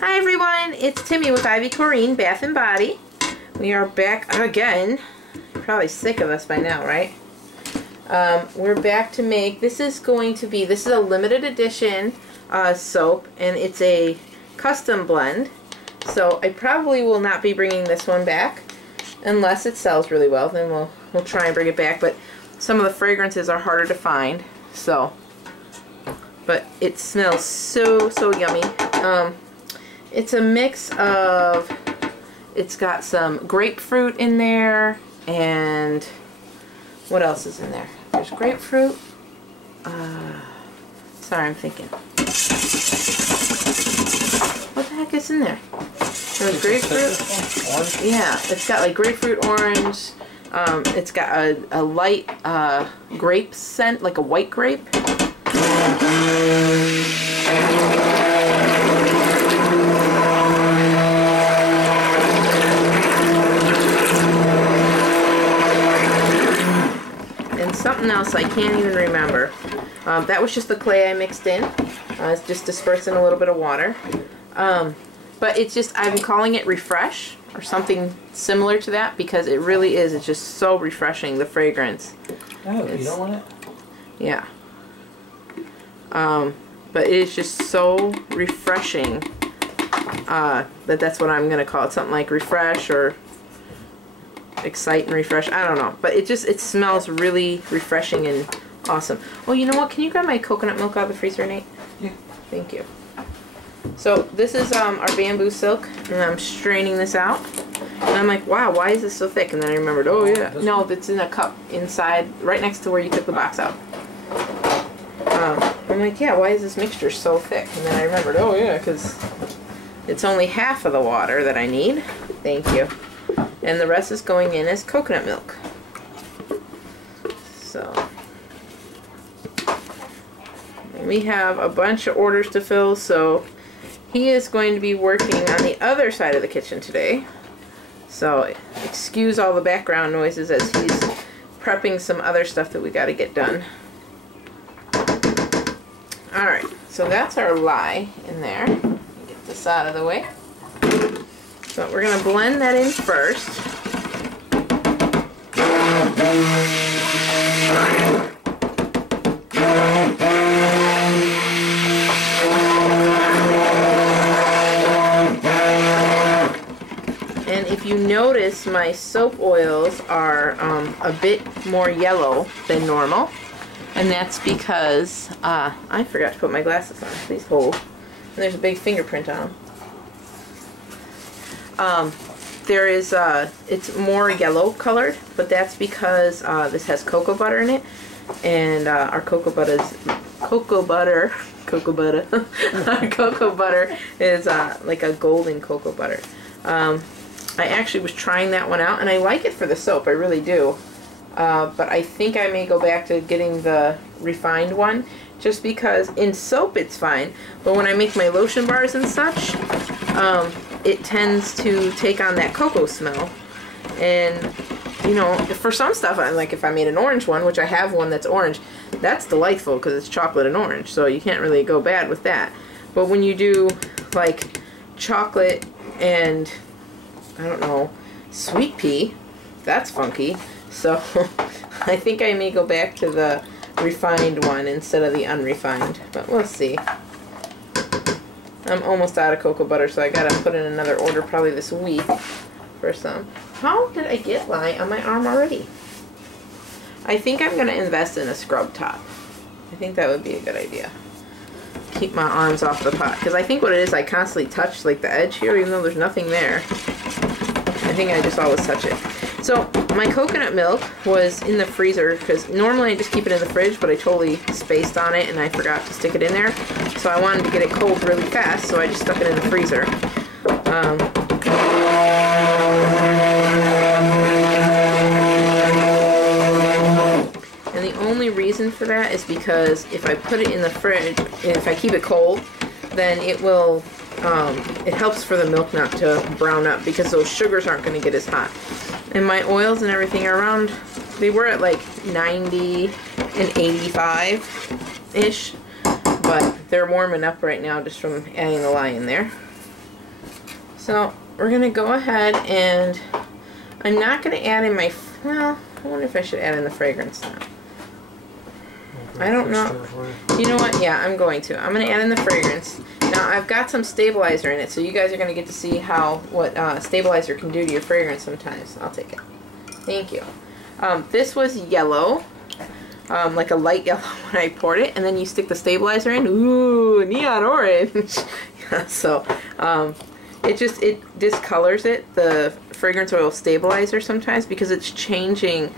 Hi everyone, it's Timmy with Ivy Coreen Bath and Body. We are back again. You're probably sick of us by now, right? We're back to make, this is a limited edition soap, and it's a custom blend. So I probably will not be bringing this one back unless it sells really well. Then we'll try and bring it back, but some of the fragrances are harder to find. So, but it smells so yummy. It's a mix of, it's got some grapefruit in there, and what else is in there? There's grapefruit. Sorry, I'm thinking. What the heck is in there? There's grapefruit. Yeah, it's got like grapefruit, orange. It's got a light grape scent, like a white grape. And something else I can't even remember. That was just the clay I mixed in. It's just dispersed in a little bit of water. But it's just, I'm calling it Refresh or something similar to that because it really is. It's just so refreshing, the fragrance. Oh, you don't want it? Yeah. But it is just so refreshing that's what I'm going to call it. Something like Refresh or Excite and Refresh. I don't know. But it smells really refreshing and awesome. Oh, you know what? Can you grab my coconut milk out of the freezer, Nate? Yeah. Thank you. So this is our bamboo silk, and I'm straining this out. And I'm like, wow, why is this so thick? And then I remembered, oh yeah. No, it's in a cup inside, right next to where you took the box out. I'm like, yeah, why is this mixture so thick? And then I remembered, oh yeah, because it's only half of the water that I need. Thank you. And the rest is going in as coconut milk. So we have a bunch of orders to fill, so he is going to be working on the other side of the kitchen today. So excuse all the background noises as he's prepping some other stuff that we got to get done. Alright, so that's our lye in there. Get this out of the way. So we're going to blend that in first. And if you notice, my soap oils are a bit more yellow than normal. And that's because, I forgot to put my glasses on. Please hold. And there's a big fingerprint on them. It's more yellow colored, but that's because this has cocoa butter in it. And our cocoa butter is like a golden cocoa butter. I actually was trying that one out, and I like it for the soap, I really do. But I think I may go back to getting the refined one, just because in soap it's fine, but when I make my lotion bars and such, it tends to take on that cocoa smell. And you know, for some stuff, like if I made an orange one, which I have one that's orange, that's delightful because it's chocolate and orange, so you can't really go bad with that. But when you do like chocolate and, I don't know, sweet pea, that's funky. So I think I may go back to the refined one instead of the unrefined, but we'll see. I'm almost out of cocoa butter, so I gotta put in another order probably this week for some. How did I get lye on my arm already? I think I'm gonna invest in a scrub top. I think that would be a good idea. Keep my arms off the pot, because I think what it is, I constantly touch like the edge here, even though there's nothing there. I think I just always touch it. So my coconut milk was in the freezer because normally I just keep it in the fridge, but I totally spaced on it and I forgot to stick it in there. So I wanted to get it cold really fast, so I just stuck it in the freezer. And the only reason for that is because if I put it in the fridge, if I keep it cold, then it will, it helps for the milk not to brown up because those sugars aren't going to get as hot. And my oils and everything are around, they were at like 90 and 85-ish, but they're warming up right now just from adding the lye in there. So we're going to go ahead and I'm not going to add in my, well, I wonder if I should add in the fragrance now. I don't know. You know what? Yeah, I'm going to. I'm going to add in the fragrance. Now, I've got some stabilizer in it, so you guys are going to get to see what stabilizer can do to your fragrance sometimes. I'll take it. Thank you. This was yellow, like a light yellow when I poured it, and then you stick the stabilizer in. Ooh, neon orange. Yeah, so it discolors it, the fragrance oil stabilizer sometimes, because it's changing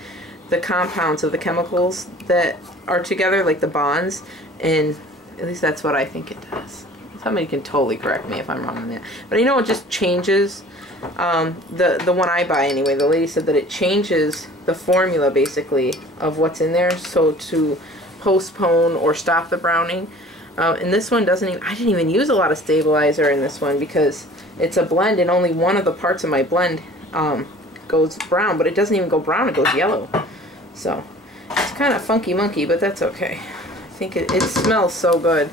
the compounds of the chemicals that are together, like the bonds, and at least that's what I think it does. Somebody can totally correct me if I'm wrong on that. But you know, it just changes, the one I buy anyway, the lady said that it changes the formula basically of what's in there, so to postpone or stop the browning. And this one doesn't even, I didn't even use a lot of stabilizer in this one because it's a blend and only one of the parts of my blend goes brown, but it doesn't even go brown, it goes yellow. So it's kind of funky monkey, but that's okay. I think it smells so good.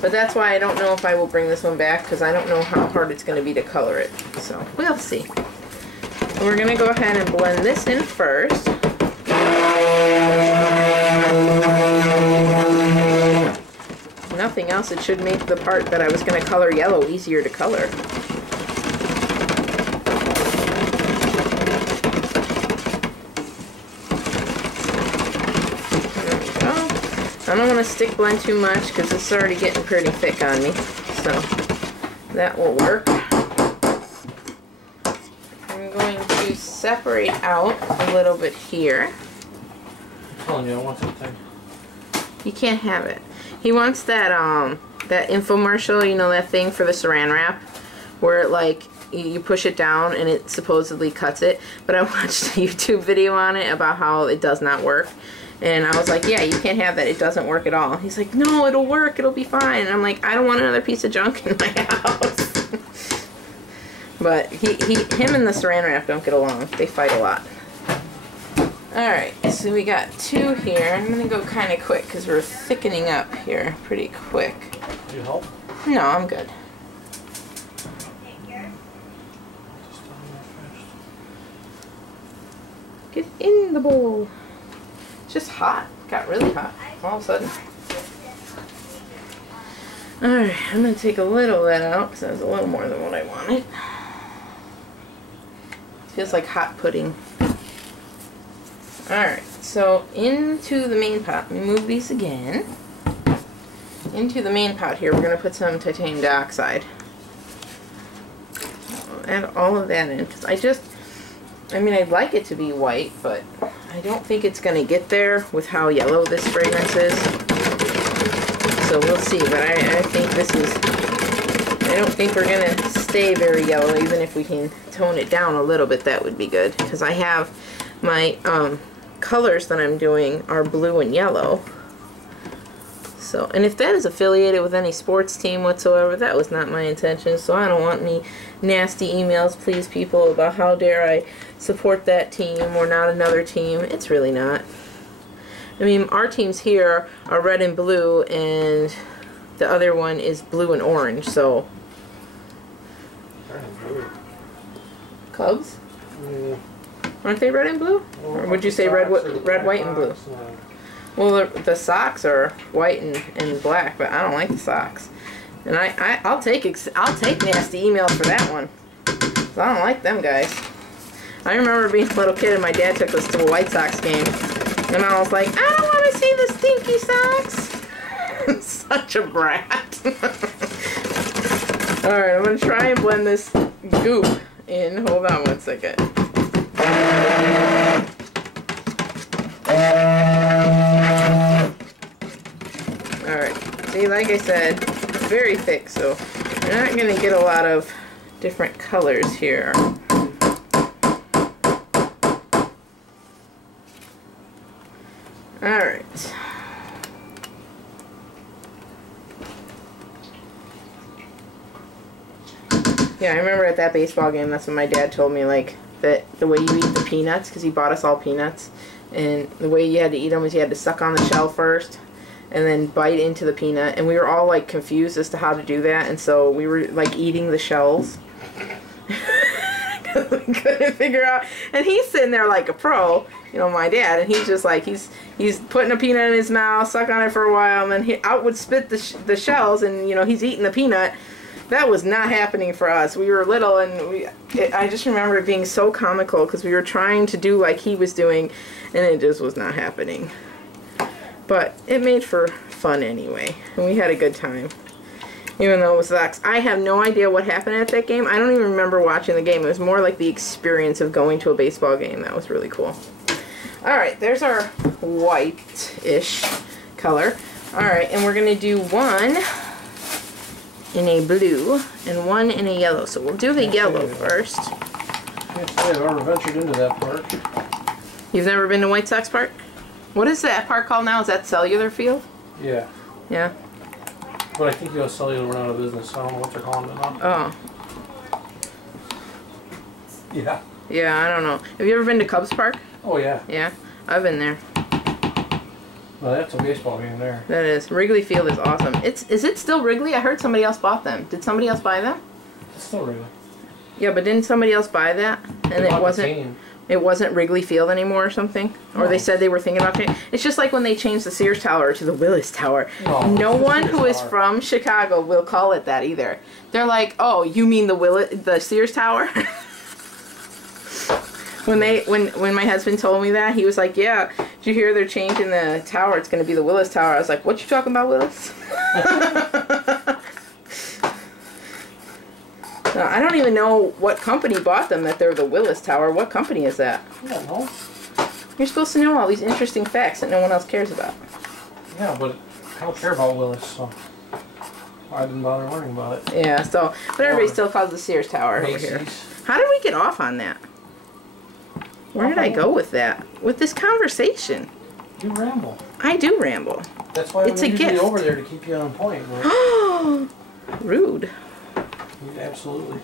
But that's why I don't know if I will bring this one back, because I don't know how hard it's going to be to color it. So we'll see. And we're going to go ahead and blend this in first. If nothing else, it should make the part that I was going to color yellow easier to color. I don't want to stick blend too much because it's already getting pretty thick on me, so that will work. I'm going to separate out a little bit here. I'm telling you, I want something. You can't have it. He wants that that infomercial, you know, that thing for the saran wrap, where it like you push it down and it supposedly cuts it. But I watched a YouTube video on it about how it does not work. And I was like, yeah, you can't have that. It doesn't work at all. He's like, no, it'll work. It'll be fine. And I'm like, I don't want another piece of junk in my house. But him and the saran wrap don't get along. They fight a lot. Alright, so we got two here. I'm going to go kind of quick because we're thickening up here pretty quick. Do you help? No, I'm good. Get in the bowl. Just hot. Got really hot all of a sudden. Alright, I'm going to take a little of that out because that was a little more than what I wanted. Feels like hot pudding. Alright, so into the main pot. Let me move these again. Into the main pot here, we're going to put some titanium dioxide. I'll add all of that in because I'd like it to be white, but I don't think it's going to get there with how yellow this fragrance is. So we'll see, but I think I don't think we're going to stay very yellow. Even if we can tone it down a little bit, that would be good. Because I have my colors that I'm doing are blue and yellow. So, and if that is affiliated with any sports team whatsoever, that was not my intention. So I don't want any nasty emails, please, people, about how dare I support that team or not another team. It's really not. I mean, our teams here are red and blue, and the other one is blue and orange. So, Cubs? Yeah. Aren't they red and blue? Well, or would you say red, white, and blue? Well, the socks are white and black, but I don't like the socks. And I'll take nasty emails for that one. 'Cause I don't like them guys. I remember being a little kid and my dad took us to a White Sox game, and I was like, I don't want to see the stinky socks. Such a brat. All right, I'm gonna try and blend this goop in. Hold on one second. Alright, see, like I said, it's very thick, so you're not going to get a lot of different colors here. Alright. Yeah, I remember at that baseball game, that's when my dad told me, like, that the way you eat the peanuts, because he bought us all peanuts, and the way you had to eat them was you had to suck on the shell first and then bite into the peanut, and we were all like confused as to how to do that, and so we were like eating the shells, We couldn't figure out, and he's sitting there like a pro, you know, my dad, and he's just like, he's putting a peanut in his mouth, suck on it for a while, and then he out would spit the shells, and you know, he's eating the peanut. That was not happening for us. We were little, and I just remember it being so comical because we were trying to do like he was doing, and it just was not happening. But it made for fun anyway, and we had a good time. Even though it was sucks. I have no idea what happened at that game. I don't even remember watching the game. It was more like the experience of going to a baseball game. That was really cool. Alright, there's our white-ish color. Alright, and we're going to do one in a blue and one in a yellow. So we'll do the yellow first. Can't say I've ever ventured into that park. You've never been to White Sox Park? What is that park called now? Is that Cellular Field? Yeah. Yeah. But I think U.S. Cellular went out of business, so I don't know what they're calling it now. Oh. Yeah. Yeah, I don't know. Have you ever been to Cubs Park? Oh, yeah. Yeah, I've been there. Well, that's a baseball game there. That is. Wrigley Field is awesome. Is it still Wrigley? I heard somebody else bought them. Did somebody else buy them? It's still Wrigley. Yeah, but didn't somebody else buy that? And it wasn't Wrigley Field anymore or something? Or they said they were thinking about changing. It's just like when they changed the Sears Tower to the Willis Tower. No one who is from Chicago will call it that either. They're like, "Oh, you mean the Sears Tower?" When my husband told me that, he was like, "Yeah, did you hear they're changing the tower? It's going to be the Willis Tower." I was like, "What you talking about, Willis?" No, I don't even know what company bought them that they're the Willis Tower. What company is that? I don't know. You're supposed to know all these interesting facts that no one else cares about. Yeah, but I don't care about Willis, so I didn't bother learning about it. Yeah, so, but everybody still calls the Sears Tower over here. How did we get off on that? Where did I go with that? With this conversation? You ramble. I do ramble. That's why it's I'm a usually gift. over there to keep you on point. Rude. Absolutely.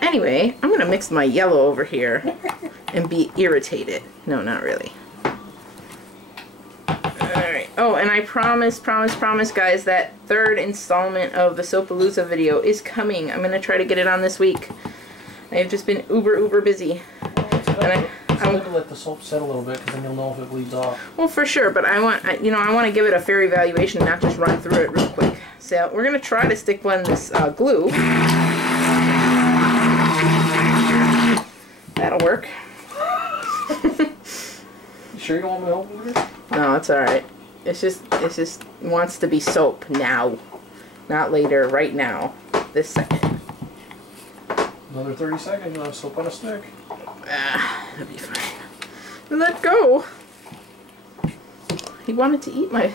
Anyway, I'm going to mix my yellow over here and be irritated. No, not really. Alright. Oh, and I promise, guys, that third installment of the Soapalooza video is coming. I'm going to try to get it on this week. I've just been uber busy. And I would let the soap set a little bit, because then you'll know if it bleeds off. Well, for sure, but I want to give it a fair evaluation and not just run through it real quick. So we're going to try to stick blend this glue. That'll work. You sure you don't want me to help with it? No, it's alright. It's just wants to be soap now. Not later, right now. This second. Another 30 seconds, you'll have soap on a stick. That'll be fine. Let go! He wanted to eat my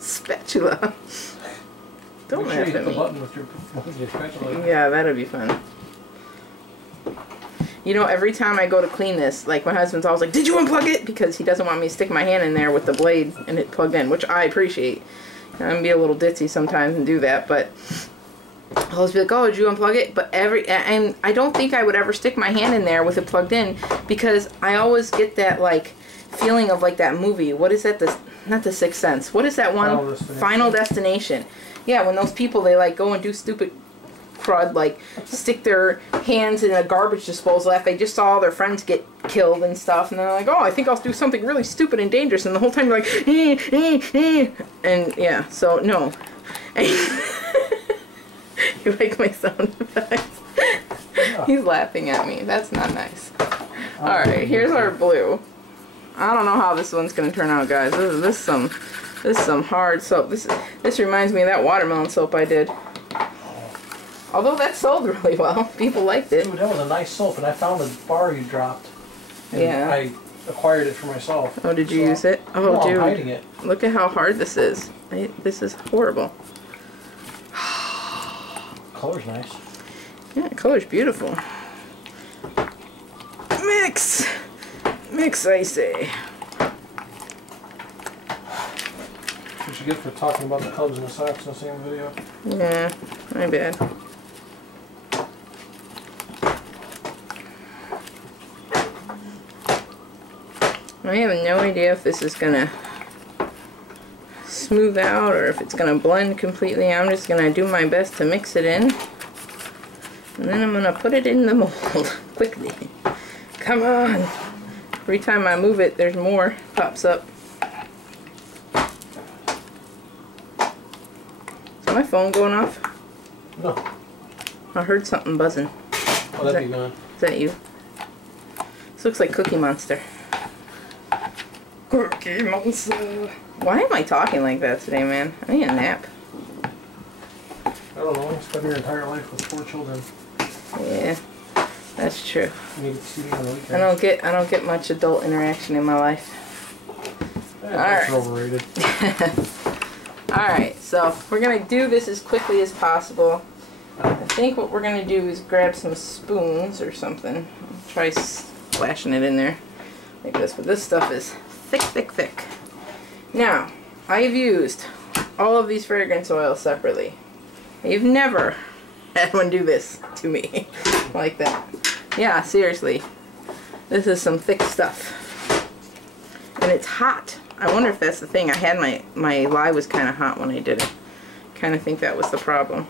spatula. Don't laugh at me. The button with your spatula. Yeah, that'll be fun. You know, every time I go to clean this, like my husband's always like, "Did you unplug it?" Because he doesn't want me to stick my hand in there with the blade and it plugged in, which I appreciate. I'm gonna be a little ditzy sometimes and do that, but I'll always be like, "Oh, did you unplug it?" But and I don't think I would ever stick my hand in there with it plugged in, because I always get that like feeling of like that movie. What is that? Not The Sixth Sense. What is that one? Final Destination. Yeah, when those people, they like go and do stupid crud, like stick their hands in a garbage disposal after they just saw all their friends get killed and stuff, and they're like, "Oh, I think I'll do something really stupid and dangerous," and the whole time you're like, and yeah, so no. You like my sound effects? Yeah. He's laughing at me. That's not nice. Alright, here's our blue. I don't know how this one's gonna turn out, guys. This is some hard soap. This reminds me of that watermelon soap I did. Although that sold really well. People liked it. Dude, that was a nice soap, and I found the bar you dropped. And yeah. I acquired it for myself. Oh, did you use it? Oh, no, dude. I'm hiding it. Look at how hard this is. This is horrible. Color's nice. Yeah, color's beautiful. Mix! Mix, I say. What you get for talking about the Cubs and the Sox in the same video? Yeah, my bad. I have no idea if this is gonna smooth out or if it's gonna blend completely. I'm just gonna do my best to mix it in. And then I'm gonna put it in the mold quickly. Come on. Every time I move it, there's more pops up. Is my phone going off? No. I heard something buzzing. Oh, that'd be gone. Is that you? This looks like Cookie Monster. Cookie Monster. Why am I talking like that today, man? I need a nap. I don't know. Spend your entire life with 4 children. Yeah, that's true. You need to see me on the weekends. I don't get much adult interaction in my life. That's overrated. Alright, so we're going to do this as quickly as possible. I think what we're going to do is grab some spoons or something. I'll try splashing it in there like this, but this stuff is thick, thick, thick. Now, I've used all of these fragrance oils separately. You've never had one do this to me like that. Yeah, seriously. This is some thick stuff. And it's hot. I wonder if that's the thing. I had my lye was kind of hot when I did it. Kind of think that was the problem.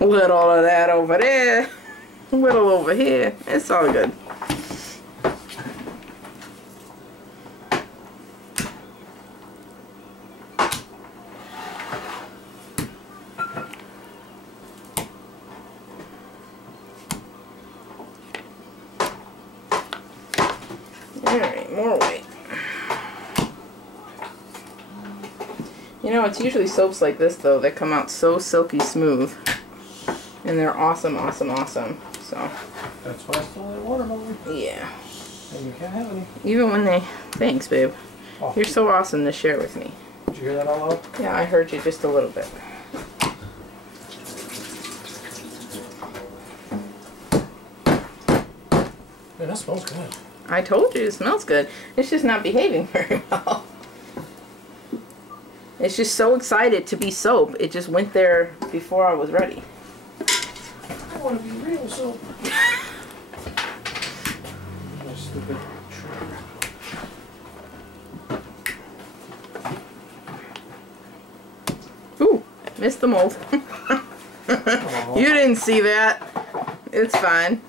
Little of that over there. Little over here. It's all good. Alright, more weight. You know, it's usually soaps like this, though, that come out so silky smooth. And they're awesome, awesome, awesome. So. That's why I still need watermelon. Yeah. And you can't have any. Even when they... Thanks, babe. Oh. You're so awesome to share with me. Did you hear that all out? Yeah, I heard you just a little bit. Man, that smells good. I told you, it smells good. It's just not behaving very well. It's just so excited to be soap. It just went there before I was ready. I want to be real soap. My stupid Ooh, missed the mold. You didn't see that. It's fine.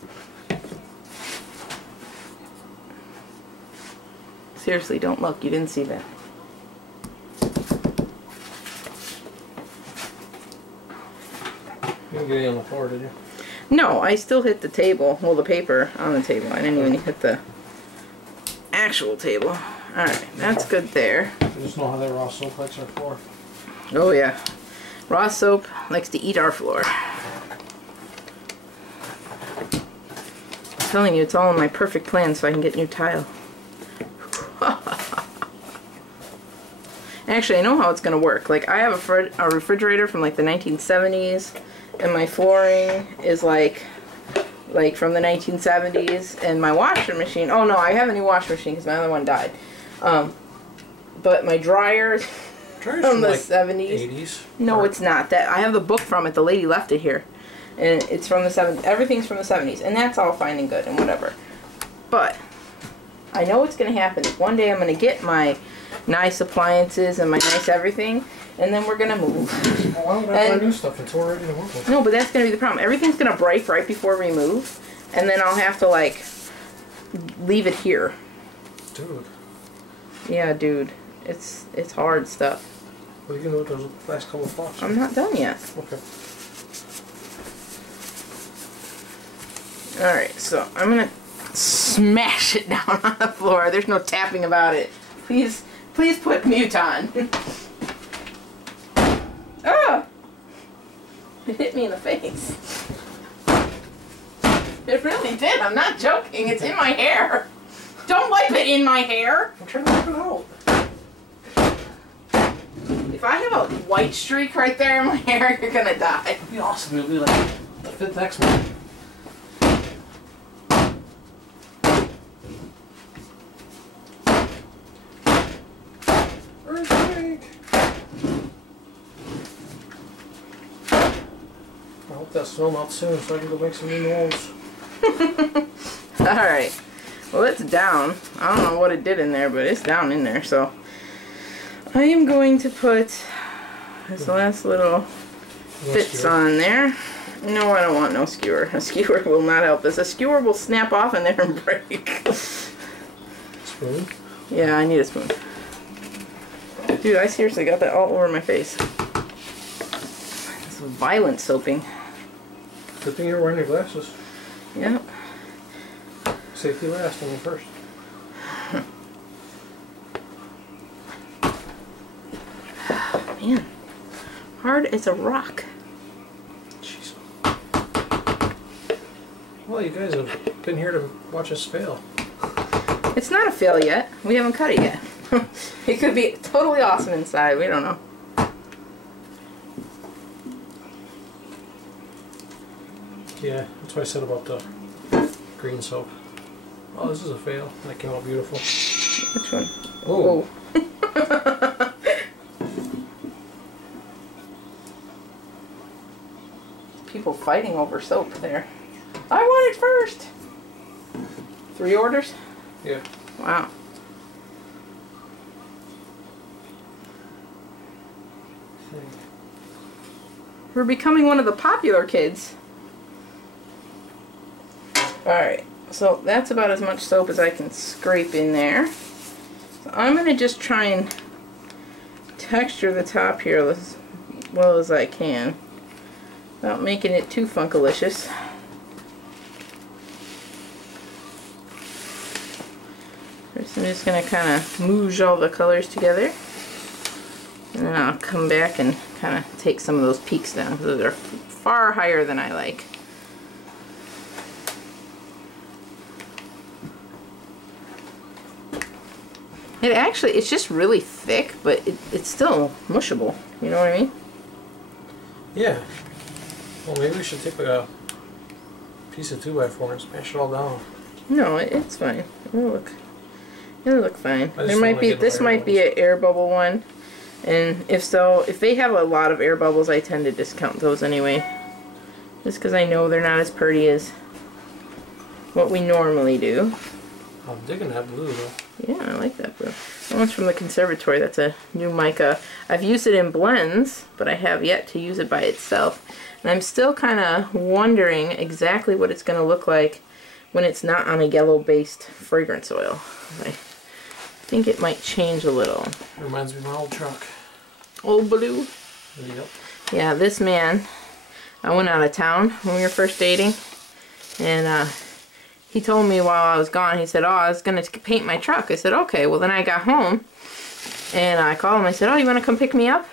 Seriously, don't look. You didn't see that. You didn't get any on the floor, did you? No, I still hit the table. Well, the paper on the table. I didn't even hit the actual table. Alright, that's good there. I just know how that raw soap likes our floor. Oh, yeah. Raw soap likes to eat our floor. I'm telling you, it's all in my perfect plan so I can get new tile. Actually, I know how it's going to work. Like, I have a refrigerator from like the 1970s, and my flooring is like from the 1970s, and my washing machine, oh no, I have a new washing machine because my other one died. But my dryer from the like 70s. 80s? No, it's not. That I have the book from it. The lady left it here. And it's from the 70s. Everything's from the 70s. And that's all fine and good and whatever. But I know what's going to happen. One day I'm going to get my nice appliances and my nice everything, and then we're going to move. Well, why would I buy new stuff? It's all ready to work with. No, but that's going to be the problem. Everything's going to break right before we move, and then I'll have to, like, leave it here. Dude. Yeah, dude. It's hard stuff. What are you going to do with those last couple of blocks? I'm not done yet. Okay. Alright, so I'm going to smash it down on the floor. There's no tapping about it. Please put mute on. Ah! It hit me in the face. It really did. I'm not joking. It's in my hair. Don't wipe it in my hair. I'm trying to wipe it out. If I have a white streak right there in my hair, you're gonna die. It'd be awesome. It'd be like the 5th X-Men. I hope that snow melts soon so I can go make some new molds. Alright. Well, it's down. I don't know what it did in there, but it's down in there, so I am going to put this last little fits on there. No, I don't want no skewer. A skewer will not help this. A skewer will snap off in there and break. Spoon? Yeah, I need a spoon. Dude, I seriously got that all over my face. This is violent soaping. Good thing you're wearing your glasses. Yeah. Safety last, and first. Man, hard as a rock. Jeez. Well, you guys have been here to watch us fail. It's not a fail yet. We haven't cut it yet. It could be totally awesome inside. We don't know. Yeah, that's what I said about the green soap. Oh, this is a fail. That came out beautiful. Which one? Oh. People fighting over soap there. I want it first. 3 orders? Yeah. Wow. We're becoming one of the popular kids. Alright, so that's about as much soap as I can scrape in there. So I'm going to just try and texture the top here as well as I can, without making it too funkalicious. First I'm just going to kind of smoosh all the colors together. And then I'll come back and kind of take some of those peaks down, because those are far higher than I like. It's just really thick, but it's still mushable. You know what I mean? Yeah. Well, maybe we should take like a piece of 2x4 and smash it all down. No, it's fine. It'll look fine. This might be an air bubble one, and if so, if they have a lot of air bubbles, I tend to discount those anyway, just because I know they're not as pretty as what we normally do. I'm digging that blue though. Yeah, I like that blue. That one's from the conservatory. That's a new mica. I've used it in blends, but I have yet to use it by itself. And I'm still kind of wondering exactly what it's going to look like when it's not on a yellow-based fragrance oil. I think it might change a little. Reminds me of my old truck. Old blue? Yep. Yeah, this man, I went out of town when we were first dating, and he told me while I was gone, he said, oh, I was going to paint my truck. I said, okay. Well, then I got home, and I called him. I said, oh, you want to come pick me up?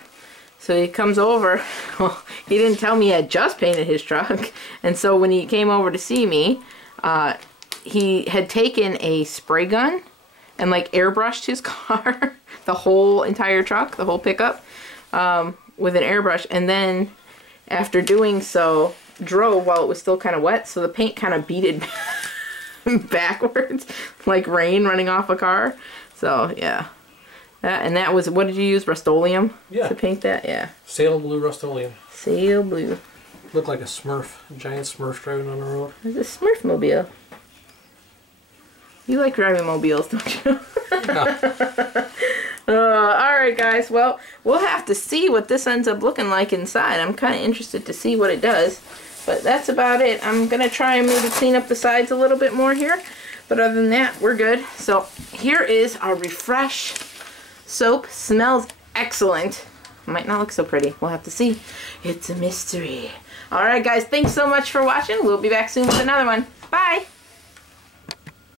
So he comes over. Well, he didn't tell me he had just painted his truck. And so when he came over to see me, he had taken a spray gun and like airbrushed his car, the whole entire truck, the whole pickup, with an airbrush. And then after doing so, drove while it was still kind of wet, so the paint kind of beaded backwards, like rain running off a car. So yeah, that was, what did you use, Rust-Oleum? Yeah. To paint that? Yeah. Sail blue Rust-Oleum. Sail blue. Looked like a Smurf, a giant Smurf driving on the road. It's a Smurf mobile. You like driving mobiles, don't you? Yeah. Alright guys, well, we'll have to see what this ends up looking like inside. I'm kind of interested to see what it does. But that's about it. I'm going to try and maybe clean up the sides a little bit more here. But other than that, we're good. So here is our Refresh soap. Smells excellent. Might not look so pretty. We'll have to see. It's a mystery. Alright guys, thanks so much for watching. We'll be back soon with another one. Bye!